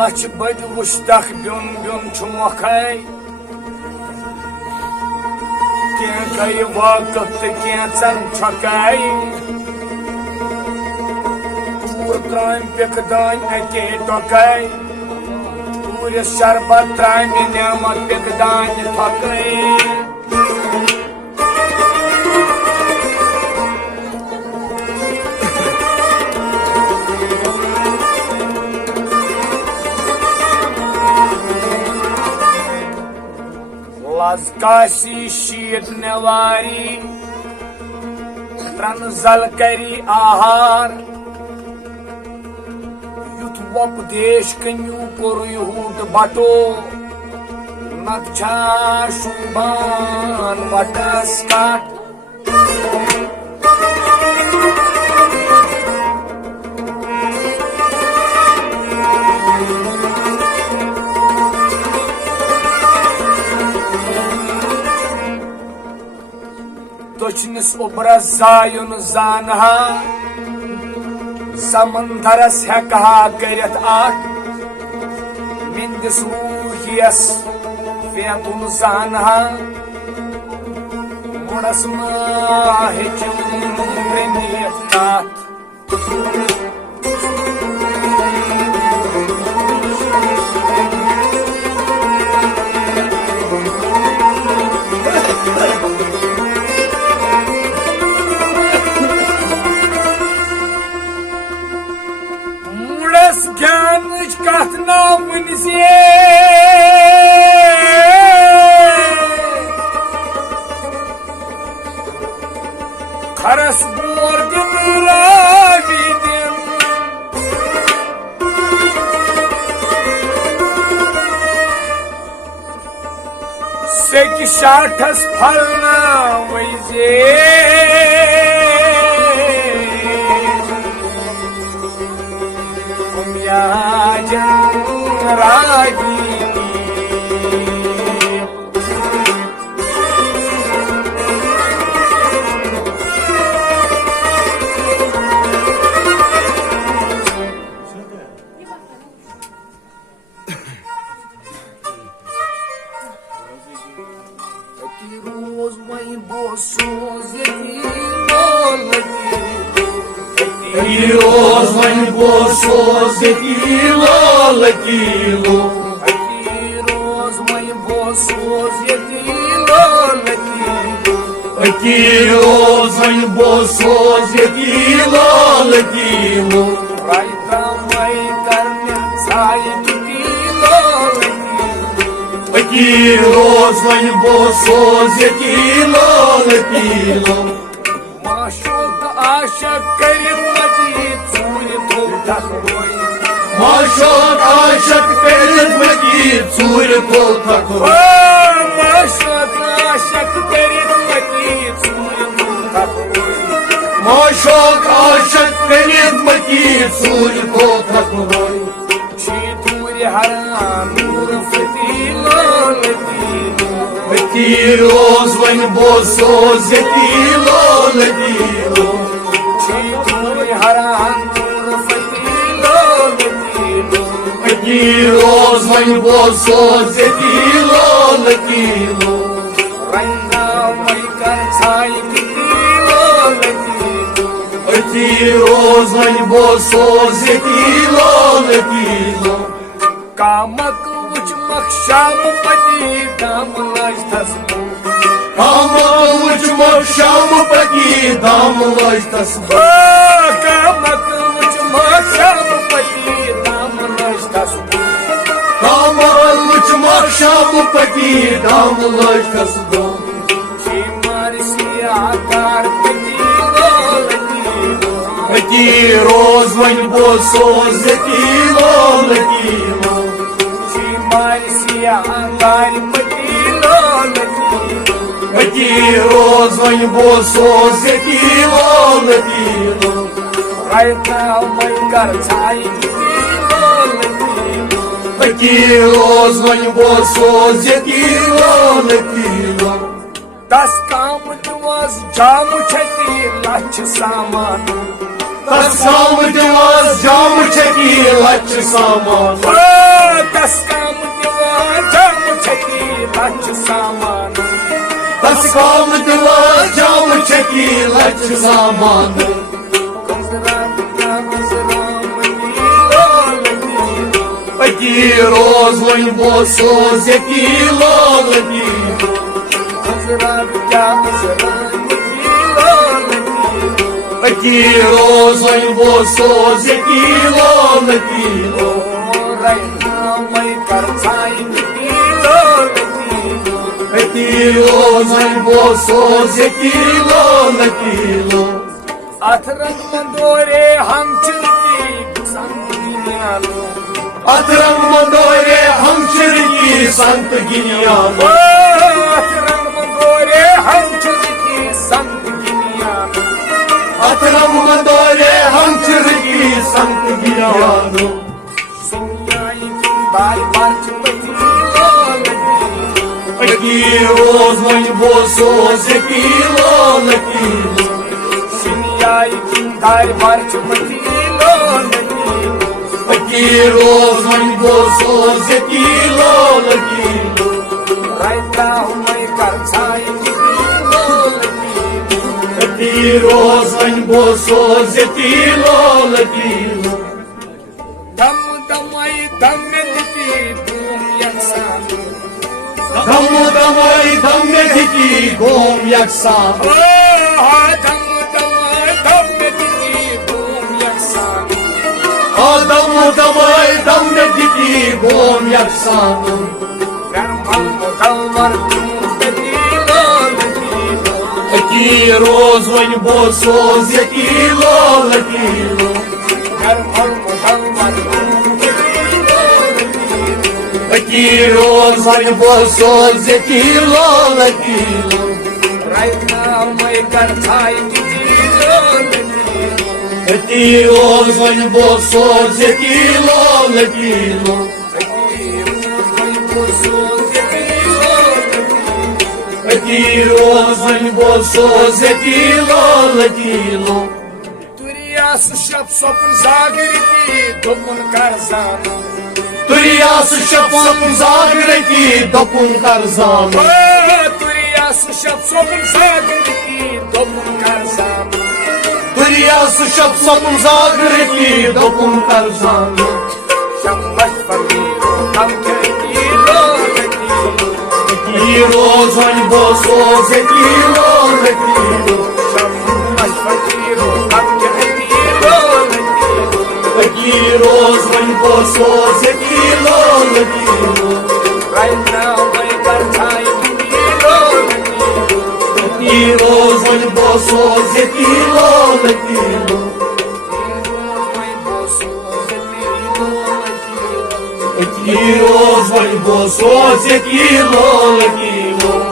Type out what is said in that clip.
लच बद वुश्तख ब्युन ब्युन मोखै क्या गई वाकफ तो क्या छकै पूर त्राम पिकदान अके टोकै पूर शरबत त्राम नियामत पिकदान थकै लजकासी शीत नेवारी त्रन जल करी आहार युथ वप देश कन्यू कोर यूट बटो नक्छा शुभान वटस काट तुचनिस उब्रस जायुन जानहा समंदरस हेकहा करित आठ मिंदिस रूहियस फेतुन जानहा मुड़स माहिचुन प्रेमियत ज्ञान कथ ना वन खरस बोर दिन रावी दिन सेक शाठस फलना वैजे रागी रोज वही बोसोज रोज वही बोसोज लकीलो रोज वही बोसोज लकीलो रोज वही बोसोज लकीलो रायता मई करने साई रोज वही बोसोज लकीलो माशोक आशक करित मती चूर तो तखोई माशोक आशक करित मती चूर तो तखोई माशोक आशक करित मती चूर तो तखोई माशोक आशक करित मती चूर तो तखोई शी दूर हराम नूर फतीलो रोज वही बोसोज लकीलो हरान रोज वही बोसोज लकीलो रंगा मई कर छाई रोज वही बोसोज लकीलो कामक उच मक्षाम पति दाम लजतस कामक उच मक्षाम पति दाम लजतस कामक उच मक्षाम पति दाम लजतस कामक उच मक्षाम पति दाम लजतस शी मारसी आकार पति रोज वही बोसोज लकीलो मारसिया आकार पतीलो रोज वही बोसोज लकीलो रायता मई कर छाई रोज वही बोसोज लकीलो दस काम दिवस जाम छती लक्ष सामान तस काम दिवस जाम छती लक्ष सामान तस काम दिवान जम छकी लच सामान तस काम दिवान जम छकी लच सामान पकी रोज वन वो सोज की लगी पकी रोज वन वो सोज की लगी रोज वो सोज की लगी अथ रंग मंदोरे हम चिरकी संत गिनियालो अथ रंग मंदोरे हम चिरकी संत गिनियालो अथ रंग मंदोरे हम चिरकी संत गिनियालो अथ रंग मंदोरे हम चिरकी संत गिनियालो सुनाई की बाई बाच पति पकी रोज वन वो सोज की लगी सुनियाई की बाई बाच पति पकी रोज वन वो सोज की लगी रायता मैं कर छाई पकी रोज वन वो सोज की लगी दम दमाई दम में दिखी तुम यकसान धम दमाई धम में दिखी गोम यकसान दम दमाई दम में दिखी तुम यकसान दम दमाई धम में दिखी गोम यकसान की रोज वन वो सोज की लगी की रोज वन वो सोज की लगी की रोज वन वो सोज की लगी की रोज वन वो सोज की लगी तुरियास शब स्वप्न सागर की दुपन करसान तुरियास शपन जागर की दपुन करसान तुरियास शब स्वप्न सागर की दुपन करसान तुरियास शपन जागर की दपुन करसान शब्बश फकीरो कम की की रोज वन वो सोज की लगी शब्बश फकीरो कम की रोज वन वो सोज की लगी Right now, my God, time की रोज वन वो सोज की लगी की रोज वन वो सोज की लगी